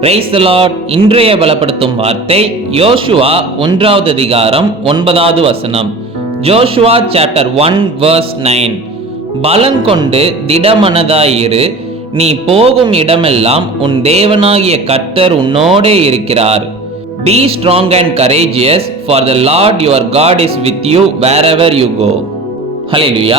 Price இன்றைய பலப்படுத்தும் வார்த்தை யோசுவா ஒன்றாவது அதிகாரம் ஒன்பதாவது வசனம். Joshua chapter one verse nine பலன் கொண்டு திடமனதாயிரு நீ போகும் இடமெல்லாம் உன் தேவனாகிய கர்த்தர் உன்னோடே இருக்கிறார். Be strong and courageous for the Lord your God is with you wherever you go ஹalleluya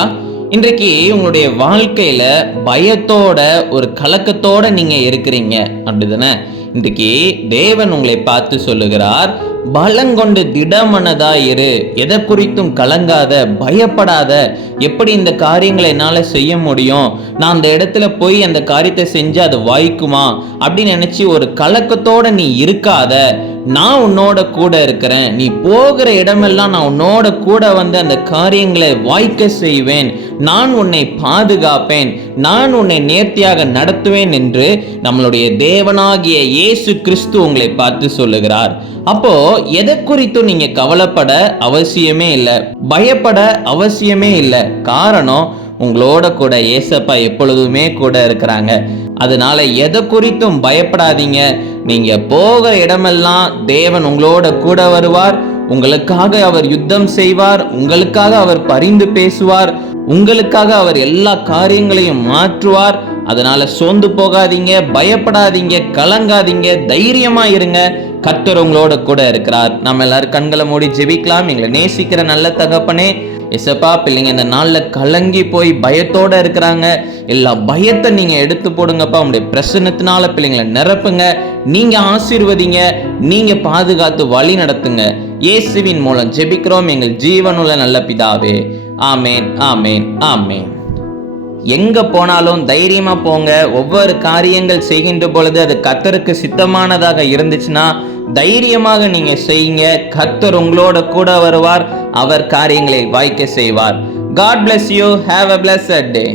இன்றைக்கு உங்களுடைய வாழ்க்கையில பயத்தோட ஒரு கலக்கத்தோட நீங்க இருக்கிறீங்க. அப்படிதானே? இன்றைக்கு தேவன் உங்களை பார்த்து சொல்லுகிறார் பலங்கொண்டு திடமனதா இரு. எதை குறித்தும் கலங்காத பயப்படாத எப்படி இந்த காரியங்களை என்னால் செய்ய முடியும்? நான் அந்த இடத்துல போய் அந்த காரியத்தை செஞ்சு அது வாய்க்குமா? அப்படின்னு நினைச்சு ஒரு கலக்கத்தோட நீ இருக்காத. நான் உன்னோட கூட இருக்கிறேன். நீ போகிற இடமெல்லாம் நான் உன்னோட கூட வந்து அந்த காரியங்களை வாய்க்க செய்வேன். நான் உன்னை பாதுகாப்பேன். நான் உன்னை நேர்த்தியாக நடத்துவேன் என்று நம்மளுடைய தேவனாகிய இயேசு கிறிஸ்து உங்களை பார்த்து சொல்லுகிறார். அப்போ எதை குறித்தும் நீங்க கவலைப்பட அவசியமே இல்லை. பயப்பட அவசியமே இல்லை. காரணம் உங்களோட கூட ஏசப்பா எப்பொழுதுமே கூட இருக்கிறாங்க. அதனால எதை குறித்தும் பயப்படாதீங்க. நீங்க போகிற இடமெல்லாம் தேவன் உங்களோட கூட வருவார். உங்களுக்காக அவர் யுத்தம் செய்வார். உங்களுக்காக அவர் பரிந்து பேசுவார். உங்களுக்காக அவர் எல்லா காரியங்களையும் மாற்றுவார். அதனால சோர்ந்து போகாதீங்க பயப்படாதீங்க கலங்காதீங்க தைரியமா இருங்க. கத்தர் உங்களோட கூட இருக்கிறார். நம்ம எல்லாரும் கண்களை மூடி ஜெபிக்கலாம். எங்களை நேசிக்கிற நல்ல தகப்பனே எசப்பா பிள்ளைங்க இந்த நாளில் கலங்கி போய் பயத்தோட இருக்கிறாங்க. எல்லா பயத்தை நீங்கள் எடுத்து போடுங்கப்பா. உங்களுடைய பிரசனத்தினால பிள்ளைங்களை நிரப்புங்க. நீங்கள் ஆசீர்வதிங்க. நீங்கள் பாதுகாத்து வழி நடத்துங்க. இயேசுவின் மூலம் ஜெபிக்கிறோம். எங்கள் ஜீவனுள்ள நல்ல பிதாவே. ஆமேன் ஆமேன் ஆமேன். எங்க போனாலும் தைரியமா போங்க. ஒவ்வொரு காரியங்கள் செய்கின்ற பொழுது அது கத்தருக்கு சித்தமானதாக இருந்துச்சுன்னா தைரியமாக நீங்க செய்யுங்க. கத்தர் உங்களோட கூட வருவார். அவர் காரியங்களை வாய்க்க செய்வார். God bless you have a blessed day